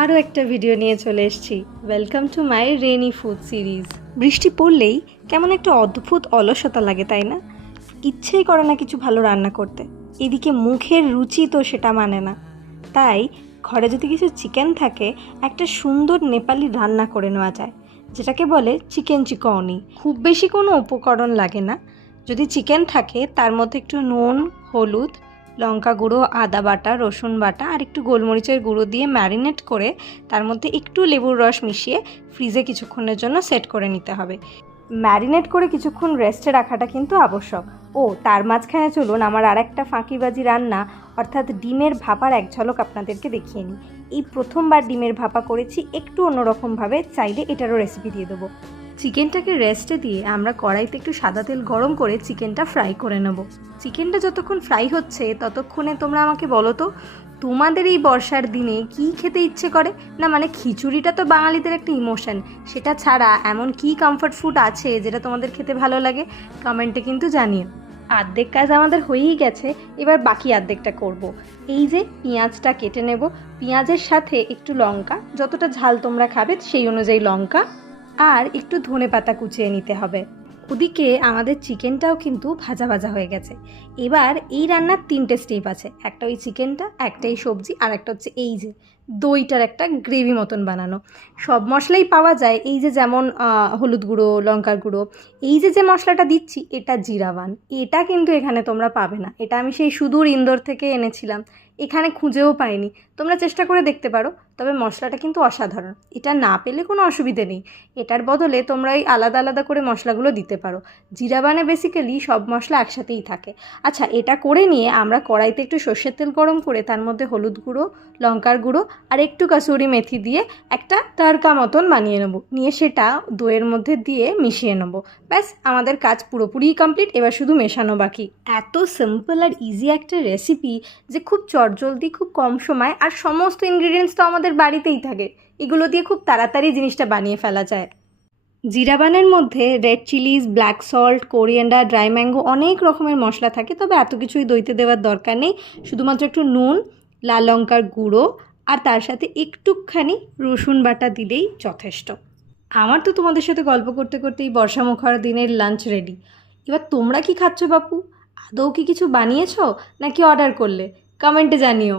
আরও একটা ভিডিও নিয়ে চলে এসেছি। Welcome to my rainy food series. বৃষ্টি পড়লেই কেমন একটা অদ্ভুত অলসতা লাগে, তাই না? ইচ্ছেই করে না কিছু ভালো রান্না করতে। এদিকে মুখের রুচি তো সেটা মানে না। তাই ঘরে যদি কিছু চিকেন থাকে, একটা সুন্দর নেপালি রান্না করে নেওয়া যায়, যেটাকে বলে চিকেন চিকনি। খুব বেশি কোনো উপকরণ লাগে না। যদি চিকেন থাকে তার মধ্যে একটু নুন, হলুদ, লঙ্কা গুঁড়ো, আদা বাটা, রসুন বাটা আর একটু গোলমরিচের গুঁড়ো দিয়ে ম্যারিনেট করে তার মধ্যে একটু লেবুর রস মিশিয়ে ফ্রিজে কিছুক্ষণের জন্য সেট করে নিতে হবে। ম্যারিনেট করে কিছুক্ষণ রেস্টে রাখাটা কিন্তু আবশ্যক। ও তার মাঝখানে চলুন আমার আর একটা ফাঁকিবাজি রান্না, অর্থাৎ ডিমের ভাপার এক ঝলক আপনাদেরকে দেখিয়ে নিই। এই প্রথমবার ডিমের ভাপা করেছি, একটু অন্যরকমভাবে, চাইলে এটারও রেসিপি দিয়ে দেবো। চিকেনটাকে রেস্টে দিয়ে আমরা কড়াইতে একটু সাদা তেল গরম করে চিকেনটা ফ্রাই করে নেব। চিকেনটা যতক্ষণ ফ্রাই হচ্ছে ততক্ষণে তোমরা আমাকে বলো তো, তোমাদের এই বর্ষার দিনে কি খেতে ইচ্ছে করে? না মানে খিচুড়িটা তো বাঙালিদের একটা ইমোশন, সেটা ছাড়া এমন কি কমফর্ট ফুড আছে যেটা তোমাদের খেতে ভালো লাগে? কমেন্টে কিন্তু জানিও। আর্ধেক কাজ আমাদের হয়েই গেছে, এবার বাকি আর্ধেকটা করব। এই যে পেঁয়াজটা কেটে নেব, পেঁয়াজের সাথে একটু লঙ্কা, যতটা ঝাল তোমরা খাবে সেই অনুযায়ী লঙ্কা, আর একটু ধনেপাতা কুচিয়ে নিতে হবে। ওদিকে আমাদের চিকেনটাও কিন্তু ভাজা ভাজা হয়ে গেছে। এবার এই রান্নার 3টে স্টেপ আছে। একটা ওই চিকেনটা, একটা এই সবজি, আর একটা হচ্ছে এই যে দইটার একটা গ্রেভি মতন বানানো। সব মশলাই পাওয়া যায়, এই যে যেমন হলুদ গুঁড়ো, লঙ্কার গুঁড়ো। এই যে মশলাটা দিচ্ছি এটা জিরাওয়ান, এটা কিন্তু এখানে তোমরা পাবে না। এটা আমি সেই সুদূর ইন্দোর থেকে এনেছিলাম, এখানে খুঁজেও পাইনি। তোমরা চেষ্টা করে দেখতে পারো, তবে মশলাটা কিন্তু অসাধারণ। এটা না পেলে কোনো অসুবিধে নেই, এটার বদলে তোমরা এই আলাদা আলাদা করে মশলাগুলো দিতে পারো। জিরাবানে বেসিক্যালি সব মশলা একসাথেই থাকে। আচ্ছা, এটা করে নিয়ে আমরা কড়াইতে একটু সর্ষের তেল গরম করে তার মধ্যে হলুদ গুঁড়ো, লঙ্কার গুঁড়ো আর একটু কাসুরি মেথি দিয়ে একটা তড়কা মতন বানিয়ে নেব। নিয়ে সেটা দইয়ের মধ্যে দিয়ে মিশিয়ে নেব। ব্যাস, আমাদের কাজ পুরোপুরি কমপ্লিট। এবার শুধু মেশানো বাকি। এত সিম্পল আর ইজি একটা রেসিপি যে খুব চটজলদি, খুব কম সময়, আর সমস্ত ইনগ্রিডিয়েন্টস তো আমাদের বাড়িতেই থাকে, এগুলো দিয়ে খুব তাড়াতাড়ি জিনিসটা বানিয়ে ফেলা যায়। জিরাবানের মধ্যে red Chillies, black salt, coriander, dry mango, অনেক রকমের মশলা থাকে, তবে এত কিছুই দইতে দেওয়ার দরকার নেই। শুধুমাত্র একটু নুন, লাল লঙ্কার গুঁড়ো আর তার সাথে একটুখানি রসুন বাটা দিলেই যথেষ্ট। আমার তো তোমাদের সাথে গল্প করতে করতে এই বর্ষামুখর দিনের লাঞ্চ রেডি। এবার তোমরা কি খাচ্ছ বাপু? আদৌ কি কিছু বানিয়েছো নাকি অর্ডার করলে? কমেন্টে জানিও।